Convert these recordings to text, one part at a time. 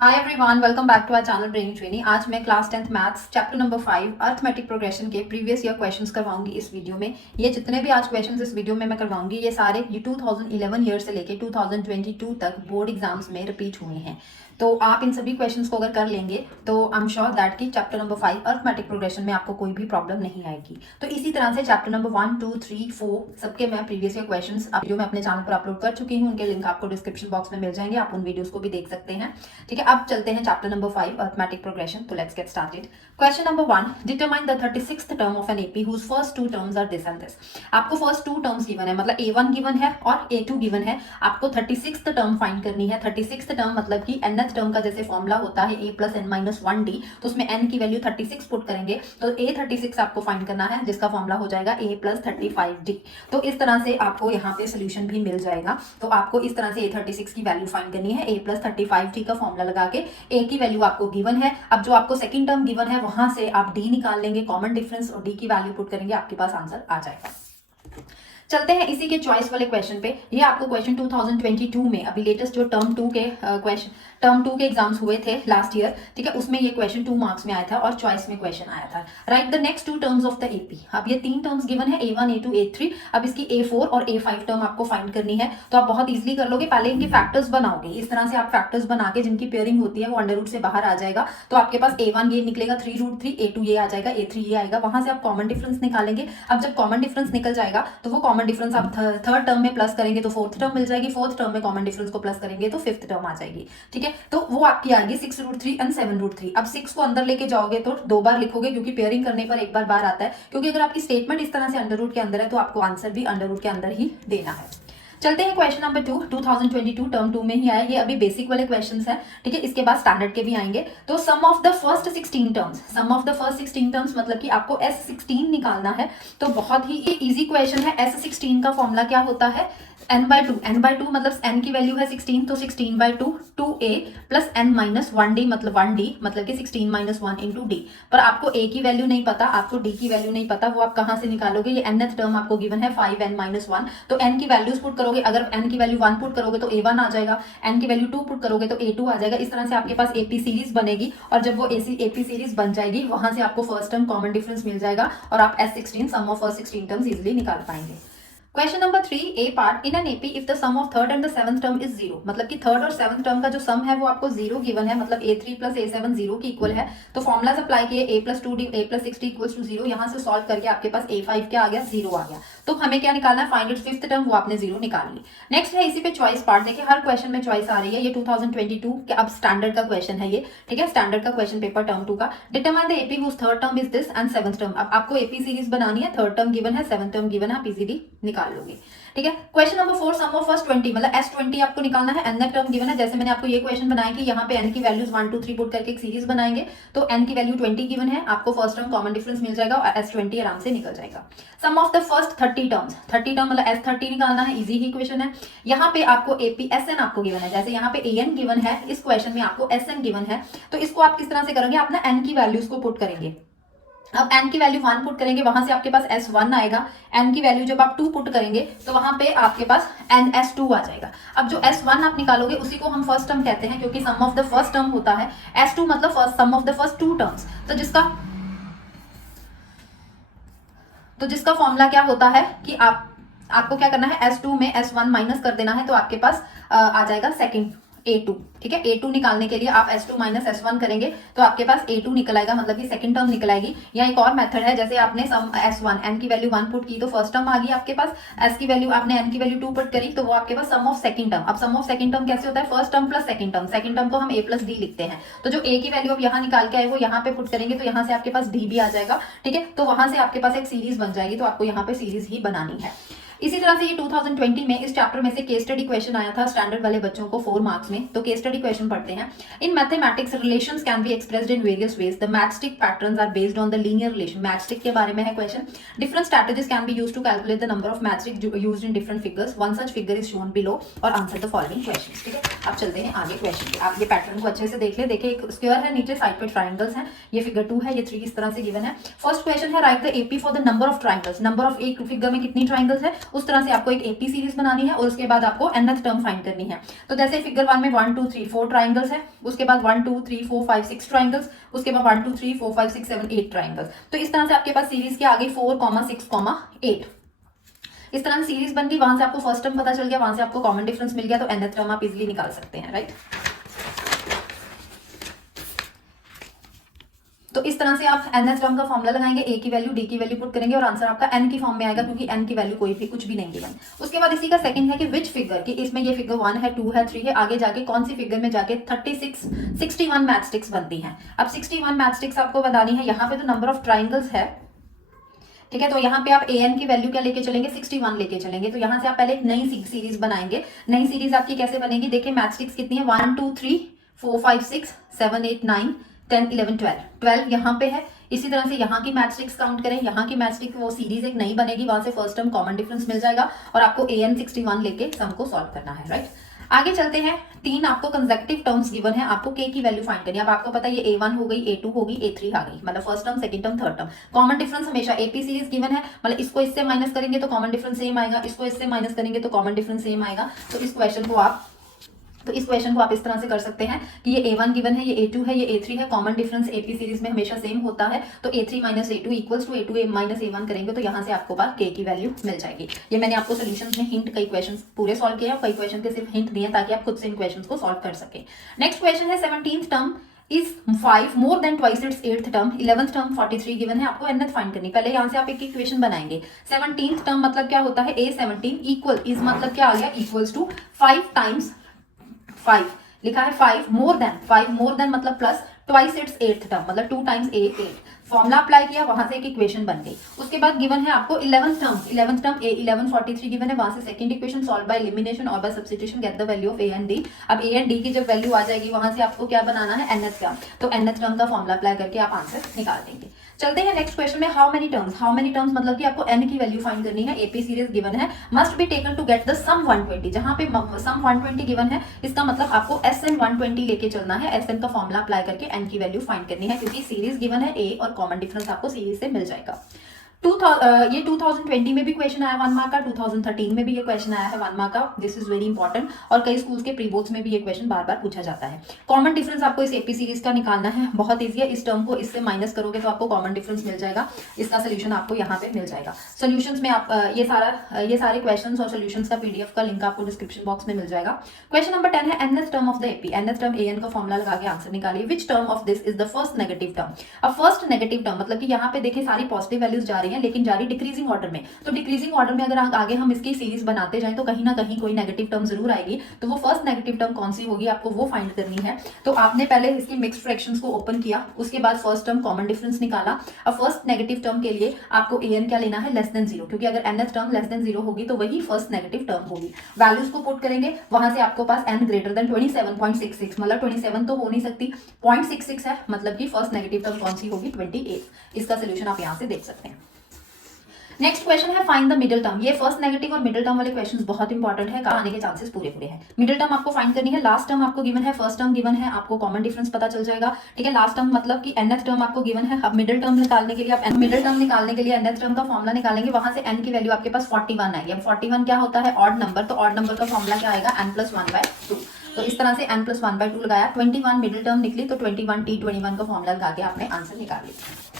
Hi everyone, welcome back to our channel brain training. आज मैं class 10th maths chapter number 5 arithmetic progression के previous year questions करवाऊंगी इस video में। ये जितने भी आज क्वेश्चंस इस वीडियो में मैं करवाऊंगी ये सारे ये 2011 ईयर से लेके 2022 तक बोर्ड एग्जाम्स में रिपीट हुए हैं। तो आप इन सभी क्वेश्चंस को अगर कर लेंगे तो आई एम श्योर दैट कि चैप्टर नंबर 5 अर्थमेटिक प्रोग्रेशन में आपको कोई भी प्रॉब्लम नहीं आएगी। तो इसी तरह से चैप्टर नंबर 1, 2, 3, 4 सबके मैं प्रीवियस ईयर क्वेश्चंस वीडियो में अपने चैनल पर अपलोड कर चुकी हूँ। उनके लिंक आपको डिस्क्रिप्शन बॉक्स में मिल जाएंगे, आप उन वीडियोस को भी देख सकते हैं। ठीक है, अब चलते हैं चैप्टर नंबर 5 अर्थमेटिक प्रोग्रेशन। तो let's get started. Question number 1, determine the 36th term of an AP whose first two terms are this and this. आपको फर्स्ट टू टर्म्स गिवन है, मतलब A1 गिवन है और A2 गिवन है। आपको 36th term find करनी है। 36th term मतलब कि nth टर्म का जैसे फॉर्मूला होता है a + n-1d, तो उसमें n की वैल्यू 36 पुट करेंगे तो A36 आपको फाइंड करना है, जिसका फॉर्मूला हो जाएगा a + 35d। तो इस तरह से आपको यहाँ पे सोल्यूशन भी मिल जाएगा। तो आपको इस तरह से A36 की वैल्यू फाइंड करनी है। a + 35d का फॉर्मूला लगा के ए की वैल्यू आपको गिवन है। अब जो आपको सेकंड टर्म गिवन है वहां से आप डी निकाल लेंगे, कॉमन डिफरेंस, और डी की वैल्यू पुट करेंगे, आपके पास आंसर आ जाएगा। चलते हैं इसी के चॉइस वाले क्वेश्चन पे। ये आपको क्वेश्चन 2022 में अभी लेटेस्ट जो टर्म 2 के क्वेश्चन टर्म 2 के एग्जाम्स हुए थे लास्ट ईयर, ठीक है, उसमें ये क्वेश्चन 2 मार्क्स में आया था और चॉइस में क्वेश्चन आया था। Write the next two terms of the AP. अब ये तीन टर्म्स गिवन है A1, A2, A3। अब इसकी A4 और A5 टर्म आपको फाइंड करनी है। तो आप बहुत इजीली कर लोगे। पहले इनके फैक्टर्स बनाओगे, इस तरह से आप फैक्टर्स बना के जिनकी पेयरिंग होती है वो अंडर रूट से बाहर आ जाएगा। तो आपके पास A1 ये निकलेगा 3√3, A2 ये आ जाएगा, A3 ये आएगा। वहां से आप कॉमन डिफरेंस निकालेंगे। अब जब कॉमन डिफरेंस निकल जाएगा तो वो कॉमन डिफरेंस आप थर्ड टर्म में प्लस करेंगे तो फोर्थ टर्म मिल जाएगी, फोर्थ टर्म में कॉमन डिफरेंस को प्लस करेंगे तो फिफ्थ टर्म आ जाएगी। ठीक है, तो वो आपकी आएगी 6√3 एंड 7√3। अब 6 को अंदर लेके जाओगे तो 2 बार लिखोगे, क्योंकि पेयरिंग करने पर एक बार आता है। क्योंकि अगर आपकी स्टेटमेंट इस तरह से अंडर रूट के अंदर है तो आपको आंसर भी अंडर रूट के अंदर ही देना है। चलते हैं क्वेश्चन नंबर 2, 2022 टर्म 2 में ही आया। ये अभी बेसिक वाले क्वेश्चंस हैं, ठीक है। इसके बाद स्टैंडर्ड के भी आएंगे। तो sum of the first 16 terms, sum of the first 16 terms मतलब कि आपको S16 निकालना है। तो बहुत ही इजी क्वेश्चन है। S16 का फॉर्मूला क्या होता है, n/2। n/2 मतलब n की वैल्यू है 16, तो 16/2 2a + n-1d मतलब 1d, मतलब कि 16 - 1 × d। पर आपको a की वैल्यू नहीं पता, आपको d की वैल्यू नहीं पता, वो आप कहां से निकालोगे। ये nth टर्म आपको गिवन है 5n-1, तो n की वैल्यूज पुट करोगे। अगर n की वैल्यू 1 पुट करोगे तो A1 आ जाएगा, n की वैल्यू 2 पुट करोगे तो A2 आ जाएगा। इस तरह से आपके पास AP सीरीज बनेगी, और जब वो AP सीरीज बन जाएगी वहां से आपको फर्स्ट टर्म कॉमन डिफरेंस मिल जाएगा और आप S16 sum of first 16 terms easily निकाल पाएंगे। Question number 3, A part, in an AP if the sum of third and the seventh term is 0। मतलब कि थर्ड और सेवंथ टर्म का जो सम है वो आपको 0 गिवन है, मतलब A3 + A7 0 की इक्वल है। तो फॉर्मुला अप्लाई किए, a + 2d a + 6d = 0। यहाँ से सॉल्व करके आपके पास A5 क्या आ गया, 0 आ गया। तो हमें क्या निकालना है, फाइंड इट्स फिफ्थ टर्म, वो आपने 0 निकाल ली। नेक्स्ट है इसी पे चॉइस पार्ट। देखिए हर क्वेश्चन में चॉइस आ रही है। ये 2022 के अब स्टैंडर्ड का क्वेश्चन है ये, ठीक है, स्टैंडर्ड का क्वेश्चन पेपर टर्म 2 का। Determine the AP whose third term is this and seventh term. अब आपको एपी सीरीज बनानी है, थर्ड टर्म गिवन है, सेवंथ टर्म गिवन है, आप इजीली निकाल लोगे। ठीक है, question number 4, sum of first 20 मतलब S20 आपको निकालना है। n टर्म गिवन है, जैसे मैंने आपको ये क्वेश्चन बनाया कि यहाँ पे n की वैल्यूज 1 2 3 पुट करके एक सीरीज बनाएंगे। तो n की वैल्यू 20 गिवन है, आपको फर्स्ट टर्म कॉमन डिफरेंस मिल जाएगा और S20 आराम से निकल जाएगा। Sum of the first 30 terms, 30 term मतलब S30 निकालना है, इजी ही क्वेश्चन है। यहाँ पे आपको AP SN आपको गिवन है, जैसे यहाँ पे AN गिवन है, इस क्वेश्चन में आपको SN गिवन है। तो इसको आप किस तरह से करोगे, आप ना n की वैल्यूज को पुट करेंगे। अब n की वैल्यू 1 पुट करेंगे, वहां से आपके पास S1 आएगा। n की वैल्यू जब आप 2 पुट करेंगे तो वहां पे आपके पास S2 आ जाएगा। अब जो S1 आप निकालोगे उसी को हम फर्स्ट टर्म कहते हैं, क्योंकि sum of the first term होता है। S2 मतलब first sum of the first 2 terms. तो जिसका फॉर्मूला क्या होता है कि आपको क्या करना है, S2 में S1 माइनस कर देना है, तो आपके पास आ जाएगा सेकंड A2। ठीक है, A2 निकालने के लिए आप S2 - S1 करेंगे तो आपके पास A2 निकल आएगा, मतलब कि सेकंड टर्म निकल आएगी। या एक और मेथड है, जैसे आपने सम S1 n की वैल्यू 1 पुट की तो फर्स्ट टर्म आ गई आपके पास, S की वैल्यू आपने n की वैल्यू 2 पुट करी तो वो आपके पास सम ऑफ सेकंड टर्म। अब सम ऑफ सेकंड टर्म कैसे होता है, first term plus second term. Second term को हम A + D लिखते हैं। तो जो A की वैल्यू आप यहाँ निकाल के आए वो यहाँ पे पुट करेंगे तो यहाँ से आपके पास D भी आ जाएगा। ठीक है, तो वहां से आपके पास एक सीरीज बन जाएगी, तो आपको यहाँ पे सीरीज ही बनानी है। इसी तरह से ये 2020 में इस चैप्टर में से केस स्टडी क्वेश्चन आया था स्टैंडर्ड वाले बच्चों को 4 मार्क्स में। तो केस स्टडी क्वेश्चन पढ़ते हैं। In mathematics relations can be expressed in various ways. The matchstick patterns are based on the linear relation. Matchstick के बारे में है question. Different strategies can be used to calculate the number of matchstick used in different figures. One such figure is shown below और answer the following questions. ठीक है, अब चलते हैं आगे क्वेश्चन पे। आप ये पैटर्न को अच्छे से देख ले। देखिए एक स्क्वायर है, नीचे साइड पे ट्राइंगल्स हैं। ये फिगर 2 है, ये 3 इस तरह से गिवन है। फर्स्ट क्वेश्चन है, right the AP for the number of triangles. Number of एक फिगर में कितनी ट्राइंगल्स है, उस तरह से आपको एक एपी सीरीज बनानी है और उसके बाद आपको nth टर्म फाइंड करनी है। तो जैसे फिगर 1 में 1 2 3 4 ट्राइंगल्स है, उसके बाद 1 2 3 4 5 6 ट्राइंगल्स, उसके बाद 1 2 3 4 5 6 7 8 ट्राइंगल्स। तो इस तरह से आपके पास सीरीज के आगे 4 6 8 इस तरह से सीरीज बन गई। वहां से आपको फर्स्ट टर्म पता चल गया, वहां से आपको कॉमन डिफरेंस मिल गया, तो nth टर्म आप इजीली निकाल सकते हैं, राइट। तो इस तरह से आप nth टर्म का फॉर्मूला लगाएंगे, a की वैल्यू, d की वैल्यू पुट करेंगे और आंसर आपका n की फॉर्म में आएगा, क्योंकि n की वैल्यू कोई भी कुछ भी नहीं गिवन। उसके बाद इसी का सेकंड है कि विच फिगर, कि इसमें ये फिगर 1 है, 2 है, 3 है, आगे जाके कौन सी फिगर में जाके 61 मैच स्टिक्स बनती हैं। अब 61 मैच स्टिक्स आपको बतानी है। यहाँ पे तो नंबर ऑफ ट्राइंगल्स है, ठीक है, तो यहाँ पे आप an की वैल्यू क्या लेके चलेंगे, 61 लेके चलेंगे। तो यहाँ से आप पहले एक नई सीरीज बनाएंगे। नई सीरीज आपकी कैसे बनेगी, देखिए मैच स्टिक्स कितनी है, 1 2 3 4 5 6 7 8 9 10 11 12 यहाँ पे है। इसी तरह से यहाँ की मैच स्टिक्स काउंट करें, यहाँ की मैच स्टिक वो सीरीज एक नई बनेगी, वहां से फर्स्ट टर्म कॉमन डिफरेंस मिल जाएगा और आपको an 61 लेके सम को सॉल्व करना है, राइट। आगे चलते हैं। 3 आपको कंसेक्टिव टर्म्स गिवन है, आपको k की वैल्यू फाइंड करनी है। अब आपको पता है ये a1 हो गई, a2 हो गई, a3 आ गई, मतलब first term, second term, third term. Common difference हमेशा एपी सीरीज गिवन है, मतलब इसको इससे माइनस करेंगे तो कॉमन डिफरेंस सेम आएगा, इसको इससे माइनस करेंगे तो कॉमन डिफरेंस सेम आएगा। तो इस क्वेश्चन को आप इस तरह से कर सकते हैं कि ये a1 गिवन है, ये a2 है, ये a3 है, कॉमन डिफरेंस एपी सीरीज में हमेशा सेम होता है, तो a3 minus a2 equals to a2 minus a1 करेंगे तो यहाँ से आपको बात k की वैल्यू मिल जाएगी। ये मैंने आपको सोल्यूशंस में हिंट, कई क्वेश्चंस पूरे सॉल्व किए हैं, कई क्वेश्चन के सिर्फ हिंट दिए ताकि आप खुद से इन क्वेश्चंस को सॉल्व कर सके। नेक्स्ट क्वेश्चन है 17th term is 5 more than twice its 8th term, 11th term 43 given है, आपको nth फाइंड करनी। पहले यहाँ से आप एक इक्वेशन बनाएंगे। 17th टर्म मतलब क्या होता है, a17 इक्वल इज मतलब क्या आ गया, इक्वल्स टू 5 टाइम्स 5 लिखा है, 5 मोर देन मतलब plus twice its 8th term मतलब 2 टाइम्स a 8। फॉर्मूला अप्लाई किया, वहां से एक इक्वेशन बन गई। उसके बाद गिवन है आपको 11th टर्म a 11 43 गिवन है, वहां से second equation solve by elimination और by substitution get the value of a and d। अब a एंड d की जब वैल्यू आ जाएगी, वहां से आपको क्या बनाना है, nth टर्म। तो nth टर्म का फॉर्मूला अप्लाई करके आप आंसर निकाल देंगे। चलते हैं नेक्स्ट क्वेश्चन में। हाउ मेनी टर्म्स मतलब कि आपको n की वैल्यू फाइंड करनी है। एपी सीरीज गिवन है, must be taken to get the sum 120। जहां पे सम 120 गिवन है, इसका मतलब आपको SN 120 लेके चलना है। SN का फॉर्मूला अप्लाई करके n की वैल्यू फाइंड करनी है, क्योंकि सीरीज गिवन है a और कॉमन डिफरेंस आपको सीरीज से मिल जाएगा। ये 2020 में भी क्वेश्चन आया 1 मार्क का, 2013 में भी ये क्वेश्चन आया है 1 मार्क का। दिस इज वेरी इंपॉर्टेंट, और कई स्कूल्स के प्री बोर्ड्स में भी ये क्वेश्चन बार बार पूछा जाता है। कॉमन डिफरेंस आपको इस एपी सीरीज का निकालना है, बहुत ईजी है। इस टर्म को इससे माइनस करोगे तो आपको कॉमन डिफरेंस मिल जाएगा, इसका सोल्यूशन आपको यहाँ पे मिल जाएगा। सोल्यूशंस में आप ये सारे क्वेश्चंस और सोल्यूशंस का पीडीएफ का लिंक आपको डिस्क्रिप्शन बॉक्स में मिल जाएगा। क्वेश्चन नंबर 10 है nth term of the AP. nth term an का फॉर्मूला लगा के आंसर निकालिए। Which term of this is the first negative term. अब फर्स्ट नेगेटिव टर्म मतलब कि यहाँ पे देखिए सारी पॉजिटिव वैल्यूज जा रही है, लेकिन जा रही डिक्रीजिंग ऑर्डर में। तो डिक्रीजिंग ऑर्डर में अगर आगे हम इसकी सीरीज बनाते जाएं तो कहीं ना कहीं कोई नेगेटिव टर्म जरूर आएगी। तो वो फर्स्ट नेगेटिव टर्म कौन सी होगी, आपको वो फाइंड करनी है। तो आपने पहले इसकी मिक्स्ड फ्रैक्शंस को ओपन किया, उसके बाद फर्स्ट टर्म कॉमन डिफरेंस निकाला। अब फर्स्ट नेगेटिव टर्म के लिए आपको an क्या लेना है, लेस देन 0, क्योंकि अगर nth टर्म लेस देन 0 होगी तो वही फर्स्ट नेगेटिव टर्म होगी। वैल्यूज को पुट करेंगे, वहां से आपको पास n ग्रेटर देन 27.66 मतलब 27 तो हो नहीं सकती, 0.66 है, मतलब कि फर्स्ट नेगेटिव टर्म कौन सी होगी, 28। इसका सोल्यूशन आप यहाँ से देख सकते हैं। नेक्स्ट क्वेश्चन है फाइंड द मिडिल टर्म। ये फर्स्ट नेगेटिव और मिडिल टर्म वाले क्वेश्चंस बहुत इंपॉर्टेंट है, आने के चांसेस पूरे हैं। मिडिल टर्म आपको फाइंड करनी है। लास्ट टर्म आपको गिवन है, फर्स्ट टर्म गिवन है, आपको कॉमन डिफरेंस पता चल जाएगा, ठीक है। लास्ट टर्म मतलब कि nth टर्म आपको गिवन है। अब मिडिल टर्म निकालने के लिए आप nth टर्म का फॉर्मूला निकालेंगे, वहां से n की वैल्यू आपके पास 41 आएगी। अब 41 क्या होता है, ऑड नंबर, तो ऑड नंबर का फॉर्मूला क्या आएगा, n+1/2। तो इस तरह से n+1/2 लगाया, 21 मिडिल टर्म निकली, तो 21 का फॉर्मूला लगा के आपने आंसर निकाल लिया।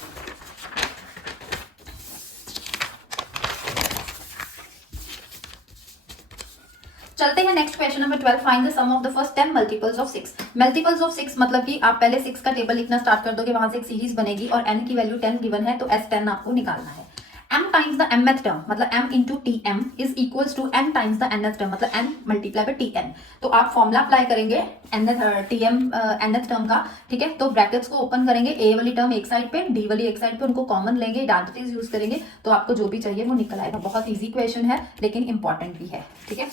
चलते हैं next question number 12। Find the sum of the first 10 multiples of 6। Multiples of 6 मतलब कि आप पहले 6 का टेबल लिखना स्टार्ट कर दोगे, वहां से एक सीरीज बनेगी और n की वैल्यू 10 गिवन है, तो S10 आपको निकालना है। m times the mth term मतलब m into tm is equals to n times the nth term मतलब n मल्टीप्लाई बाय tn। तो आप फॉर्मूला अप्लाई करेंगे nth टर्म का, ठीक है। तो ब्रैकेट्स को ओपन करेंगे, a वाली टर्म एक साइड पे, d वाली एक साइड पे, उनको कॉमन लेंगे, आइडेंटिटीज यूज करेंगे, तो आपको जो भी चाहिए वो निकल आएगा। बहुत ईजी क्वेश्चन है लेकिन इंपॉर्टेंट भी है, ठीक है।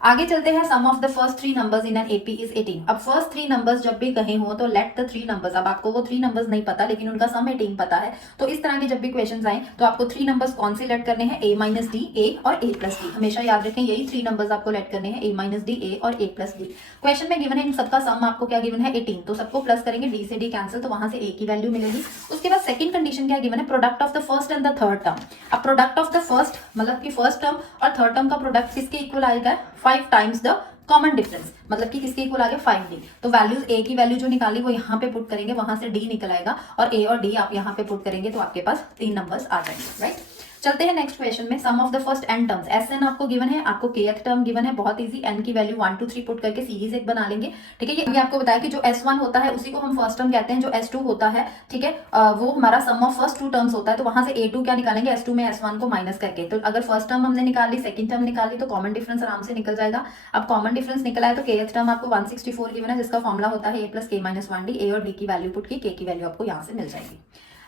आगे चलते हैं, sum of the first three numbers in an AP is 18। अब फर्स्ट थ्री नंबर्स जब भी कहे हो तो लेट द थ्री नंबर्स, अब आपको वो थ्री नंबर्स नहीं पता लेकिन उनका सम 18 पता है, तो इस तरह के जब भी क्वेश्चंस आए तो आपको थ्री नंबर्स कौन से लेट करने हैं, a माइनस डी, ए और a प्लस डी। हमेशा याद रखें यही थ्री नंबर्स आपको लेट करने हैं, a माइनस डी, ए और a प्लस डी। क्वेश्चन में गिवन है इन सबका सम आपको क्या गिवन है 18, तो सबको प्लस करेंगे, d से d कैंसिल, तो वहां से a की वैल्यू मिलेगी। उसके बाद सेकंड कंडीशन क्या गिवन है, product of the first and the third term. अब प्रोडक्ट ऑफ द फर्स्ट मतलब कि फर्स्ट टर्म और थर्ड टर्म का प्रोडक्ट किसके इक्वल आएगा, 5 टाइम्स द कॉमन डिफरेंस, मतलब कि किसके इक्वल आ गया 5d। तो वैल्यूज a की वैल्यू जो निकाली वो यहाँ पे पुट करेंगे, वहां से d निकल आएगा और a और d आप यहाँ पे पुट करेंगे तो आपके पास 3 नंबर्स आ जाएंगे, राइट। चलते हैं नेक्स्ट क्वेश्चन में, sum of the first n terms, Sn आपको गिवन है, आपको kth टर्म गिवन है, बहुत इजी, n की वैल्यू 1 2 3 पुट करके सीरीज एक बना लेंगे, ठीक है। ये अभी आपको बताया कि जो S1 होता है उसी को हम फर्स्ट टर्म कहते हैं, जो S2 होता है, ठीक है, वो हमारा सम ऑफ फर्स्ट टू टर्म्स होता है, तो वहां से A2 क्या निकालेंगे, S2 में S1 को माइनस करके। तो अगर फर्स्ट टर्म हमने निकाल ली, सेकंड टर्म निकाल ली, तो कॉमन डिफरेंस आराम से निकल जाएगा। अब कॉमन डिफरेंस निकला है तो kth टर्म आपको 164 गिवन है, जिसका फॉर्मुला होता है a plus k minus 1d, a और d की वैल्यू पुट की, k की वैल्यू आपको यहाँ से मिल जाएगी।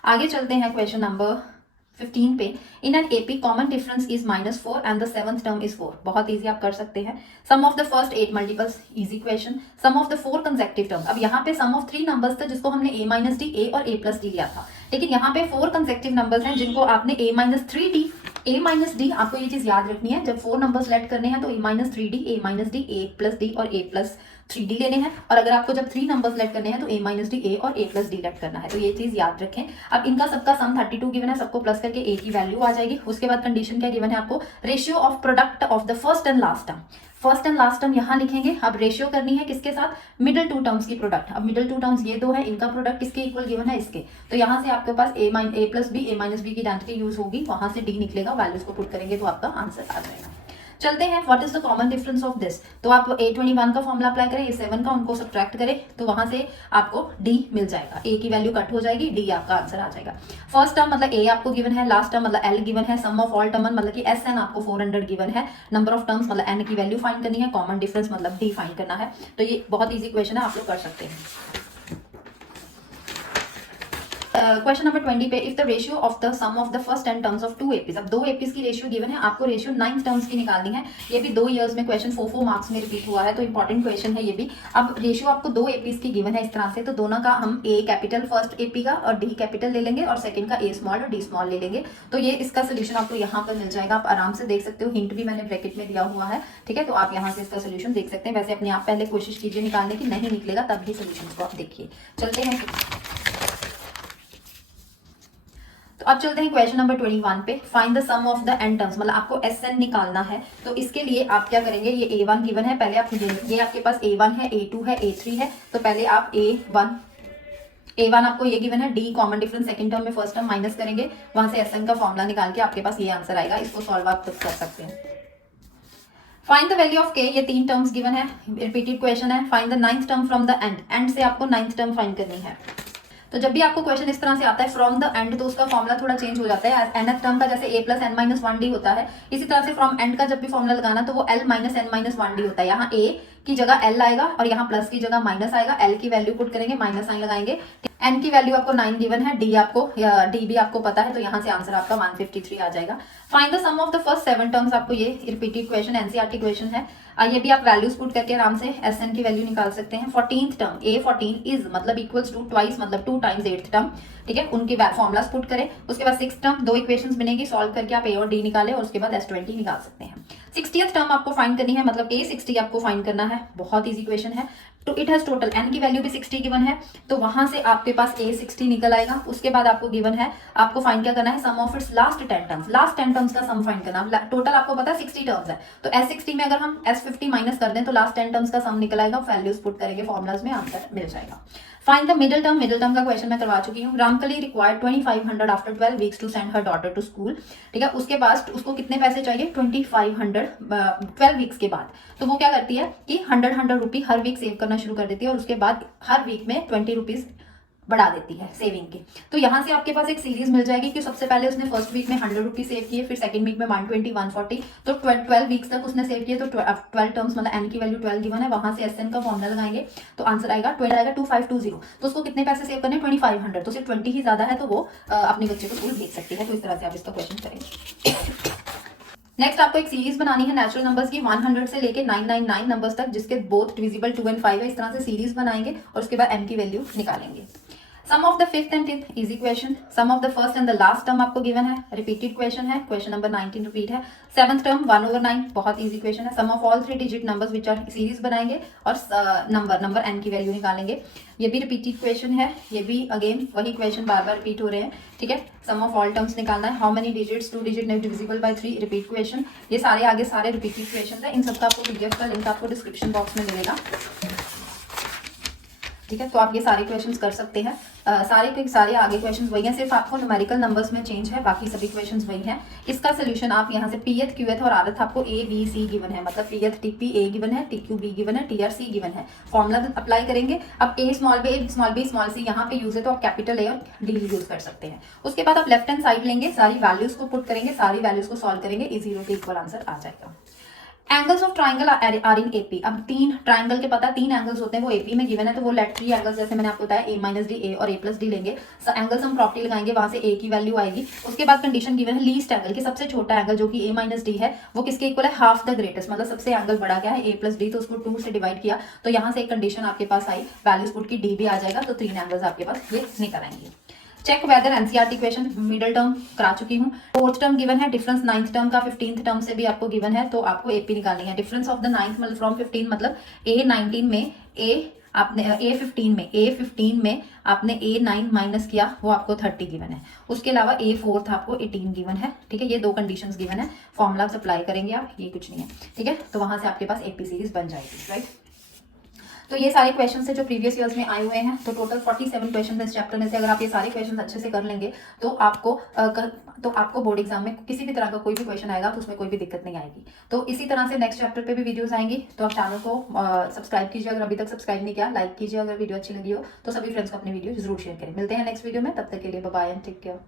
आगे चलते हैं क्वेश्चन नंबर 15 पे, in an AP common difference is -4 and the seventh term is 4। बहुत इजी आप कर सकते हैं। Sum of the first 8 multiples, easy question. Sum of the 4 consecutive term, अब यहाँ पे सम ऑफ 3 नंबर्स था जिसको हमने a माइनस डी, a और a प्लस डी लिया था, लेकिन यहाँ पे 4 कंसेक्टिव नंबर्स हैं जिनको आपने a minus 3d, a minus D, आपको ये चीज याद रखनी है, जब 4 नंबर्स लेट करने हैं तो a minus 3d, a minus D, a plus D और a प्लस 3d लेने हैं, और अगर आपको जब 3 नंबर्स लेट करने हैं तो a माइनस डी, a और a प्लस डी लेट करना है, तो ये चीज याद रखें। अब इनका सबका सम 32 गिवन है, सबको प्लस करके a की वैल्यू आ जाएगी। उसके बाद कंडीशन क्या गिवन है आपको, ratio of product of the first and last term, first and last term यहाँ लिखेंगे। अब रेशियो करनी है किसके साथ, मिडिल टू टर्म्स की प्रोडक्ट। अब मिडिल टू टर्म्स ये दो है, इनका प्रोडक्ट किसके इक्वल गिवन है, इसके। तो यहाँ से आपके पास a plus B, a minus B की आइडेंटिटी यूज होगी, वहां से d निकलेगा, वैल्यूज को पुट करेंगे तो आपका आंसर आ जाएगा। चलते हैं, what is the common difference of this, तो आप a21 का फॉर्मुला अप्लाई करें, a7 का उनको सब्ट्रैक्ट करें, तो वहां से आपको d मिल जाएगा, a की वैल्यू कट हो जाएगी, d आपका आंसर आ जाएगा। फर्स्ट टर्म मतलब a आपको गिवन है, लास्ट टर्म मतलब l गिवन है, सम ऑफ ऑल टर्म मतलब कि Sn आपको 400 गिवन है, नंबर ऑफ टर्म्स मतलब n की वैल्यू फाइंड करनी है, कॉमन डिफरेंस मतलब d फाइंड करना है। तो ये बहुत ईजी क्वेश्चन है, आप लोग कर सकते हैं। क्वेश्चन नंबर 20 पे, if the ratio of the sum of the first 10 terms of 2 APs, अब 2 एपीज की रेशियो गिवन है, आपको रेशियो 9 टर्म्स की निकालनी है। ये भी 2 इयर्स में क्वेश्चन 4 मार्क्स में रिपीट हुआ है, तो इंपॉर्टेंट क्वेश्चन है ये भी। अब रेशियो आपको 2 एपीज की गिवन है इस तरह से, तो दोनों का हम a कैपिटल फर्स्ट एपी का और d कैपिटल ले लेंगे, और सेकंड का a स्मॉल और d स्मॉल ले लेंगे, तो ये इसका सोल्यूशन आपको यहाँ पर मिल जाएगा। आप आराम से देख सकते हो, हिंट भी मैंने ब्रैकेट में दिया हुआ है, ठीक है, तो आप यहाँ से इसका सोल्यूशन देख सकते हैं। वैसे अपने आप पहले कोशिश कीजिए निकालने की, नहीं निकलेगा तब भी सोल्यूशन को आप देखिए। चलते हैं, तो अब चलते हैं क्वेश्चन नंबर 21 पे, find the sum of the n terms, मतलब आपको Sn निकालना है। तो इसके लिए आप क्या करेंगे, ये a1 गिवन है, पहले आप ये आपके पास a1 है, a2 है, a3 है, तो पहले आप a1 आपको ये गिवन है, d common difference second term में फर्स्ट टर्म माइनस करेंगे, वहां से Sn का फॉर्मुला निकाल के आपके पास ये आंसर आएगा। इसको सॉल्व आप खुद कर सकते हैं। Find the value of k, ये 3 टर्म्स गिवन है, रिपीटेड क्वेश्चन है। Find the 9th term from the end से आपको 9th टर्म फाइंड करनी है। तो जब भी आपको क्वेश्चन इस तरह से आता है फ्रॉम द एंड, तो उसका फॉर्मुला थोड़ा चेंज हो जाता है। nth टर्म का जैसे a plus n minus 1d होता है, इसी तरह से फ्रॉम एंड का जब भी फॉर्मुला लगाना तो वो l minus n minus 1d होता है। यहाँ a की जगह l आएगा और यहाँ प्लस की जगह माइनस आएगा, l की वैल्यू पुट करेंगे, माइनस साइन लगाएंगे, n की वैल्यू आपको 9 गिवन है, d भी आपको पता है, तो यहाँ से आंसर आपका 153 आ जाएगा। Find the sum of the first 7 terms, आपको ये रिपीटेड क्वेश्चन एनसीईआरटी क्वेश्चन है, ये भी आप वैल्यूज पुट करके आराम से Sn की वैल्यू निकाल सकते हैं। 14th टर्म a14 इज मतलब इक्वल्स टू ट्वाइस मतलब 2 टाइम्स 8th टर्म, ठीक है, उनकी फॉर्मुलास पुट करें। उसके बाद 6th टर्म 2 इक्वेशंस बनेगी, सॉल्व करके आप a और d निकालें, और उसके बाद S20 निकाल सकते हैं। 60th टर्म आपको फाइंड करनी है, मतलब a60 आपको फाइंड करना है, बहुत इजी क्वेश्चन है। तो इट हैज टोटल n की वैल्यू भी 60 गिवन है, तो वहां से आपके पास a60 निकल आएगा। उसके बाद आपको गिवन है, आपको फाइंड क्या करना है, sum of its last 10 terms, last 10 terms का सम फाइंड करना। टोटल आपको पता है 60 टर्म्स है, तो S60 में अगर हम S50 माइनस कर दें तो लास्ट 10 टर्म्स का सम निकल आएगा, वैल्यूज पुट करेंगे फॉर्मुलाज में, आंसर मिल जाएगा। Find the middle term, middle term का क्वेश्चन मैं करवा चुकी हूँ। Ramkali required 2500 after 12 weeks to send her daughter to school, ठीक है, उसके पास उसको कितने पैसे चाहिए, 2500 12 वीक्स के बाद। तो वो क्या करती है कि 100 रुपी हर वीक सेव करना शुरू कर देती है, और उसके बाद हर वीक में 20 रुपीज बढ़ा देती है सेविंग की। तो यहाँ से आपके पास एक सीरीज मिल जाएगी कि सबसे पहले उसने फर्स्ट वीक में 100 रुपीज सेव किए, फिर सेकंड वीक में 120 140, तो 12 वीक्स तक उसने सेव किए, तो 12 टर्म्स मतलब n की वैल्यू 12 गिवन है, वहां से Sn का फॉर्मुला लगाएंगे तो आंसर आएगा 2520। तो उसको कितने पैसे सेव करने, 2500, तो सिर्फ 20 ही ज्यादा है, तो वो अपने बच्चे को स्कूल भेज सकती है। तो इस तरह से आप इसका क्वेश्चन करेंगे। नेक्स्ट आपको एक सीरीज बनानी है नेचुरल नंबर्स की 100 से लेके 999 नंबर्स तक, जिसके बोथ डिविजिबल 2 and 5 है। इस तरह से सीरीज बनाएंगे और उसके बाद n की वैल्यू निकालेंगे। Sum of the fifth and 10th easy question. Sum of the first and the last term आपको गिवन है, रिपीटेड क्वेश्चन है, क्वेश्चन नंबर 19 रिपीट है। सेवंथ टर्म 1/9 बहुत इजी क्वेश्चन है। Sum of all 3 digit numbers which are series बनाएंगे और number n की value निकालेंगे। ये भी रिपीटेड क्वेश्चन है, ये भी अगेन वही क्वेश्चन बार बार रिपीट हो रहे हैं, ठीक है। सम ऑफ ऑल टर्म्स निकालना है। How many digits 2 digit divisible by 3 repeat question. ये सारे आगे सारे रिपीटेड क्वेश्चन है। इन सबका आपको पीडीएफ का लिंक आपको डिस्क्रिप्शन बॉक्स में मिलेगा, ठीक है। तो आप ये सारे क्वेश्चंस कर सकते हैं। सारे के सारे आगे क्वेश्चंस वही हैं, सिर्फ आपको न्यूमेरिकल नंबर्स में चेंज है, बाकी सभी क्वेश्चंस वही हैं। इसका सोल्यूशन आप यहाँ से पीएथ क्यूएथ और आरथ आपको ए बी सी गिवन है, मतलब पीएथ टीपी ए गिवन है, टीक्यू बी गिवन है, टीआर सी गिवन है। फॉर्मूला अप्लाई करेंगे। अब ए स्मॉल बी स्मॉल सी यहाँ पे यूज है तो आप कैपिटल ए और डी यूज कर सकते हैं। उसके बाद आप लेफ्ट हैंड साइड लेंगे, सारी वैल्यूज को पुट करेंगे, सारी वैल्यूज को सॉल्व करेंगे, ए 0 के इक्वल आंसर आ जाएगा। Angles of triangle are in AP. अब 3 ट्राइंगल के पता है 3 एंगल्स होते हैं, वो एपी में गिवन है, तो वो लेट 3 एंगल्स जैसे मैंने आपको बताया A-D A और A+D लेंगे। एंगल्स हम प्रॉपर्टी लगाएंगे, वहां से ए की वैल्यू आएगी। उसके बाद कंडीशन गिवन है लीस्ट एंगल की, सबसे छोटा एंगल जो कि A-D है वो किसके इक्वल है, हाफ द ग्रेटेस्ट, मतलब सबसे एंगल बड़ा क्या है A+D, तो उसको 2 से डिवाइड किया, तो यहाँ से एक कंडीशन आपके पास आई, वैल्यूज पुट की डी भी आ जाएगा, तो 3 एंगल्स आपके पास ये निकल आएंगे। Check whether NCERT question middle term करा चुकी हूँ। फोर्थ टर्म गिवन है, डिफरेंस 9th टर्म का 15th टर्म से भी आपको गिवन है, तो आपको एपी निकालनी है। डिफरेंस ऑफ द 9th मतलब फ्रॉम 15 मतलब A19 में आपने A15 में आपने A9 माइनस किया, वो आपको 30 गिवन है। उसके अलावा A4 आपको 18 गिवन है, ठीक है। ये 2 कंडीशंस गिवन है, फॉर्मूला अप्लाई करेंगे आप, ये कुछ नहीं है, ठीक है। तो वहां से आपके पास एपी सीरीज बन जाएगी, राइट। तो ये सारे क्वेश्चन है जो प्रीवियस ईयर्स में आए हुए हैं। तो टोटल 47 क्वेश्चन है इस चैप्टर में से। अगर आप ये सारे क्वेश्चन अच्छे से कर लेंगे तो आपको बोर्ड एग्जाम में किसी भी तरह का कोई भी क्वेश्चन आएगा तो उसमें कोई भी दिक्कत नहीं आएगी। तो इसी तरह से नेक्स्ट चैप्टर पे भी वीडियोस आएंगी, तो आप चैनल को सब्सक्राइब कीजिए अगर अभी तक सब्सक्राइब नहीं किया, लाइक कीजिए अगर वीडियो अच्छी लगी हो, तो सभी फ्रेंड्स को अपनी वीडियो जरूर शेयर करें। मिलते हैं नेक्स्ट वीडियो में, तब तक के लिए bye bye and take care.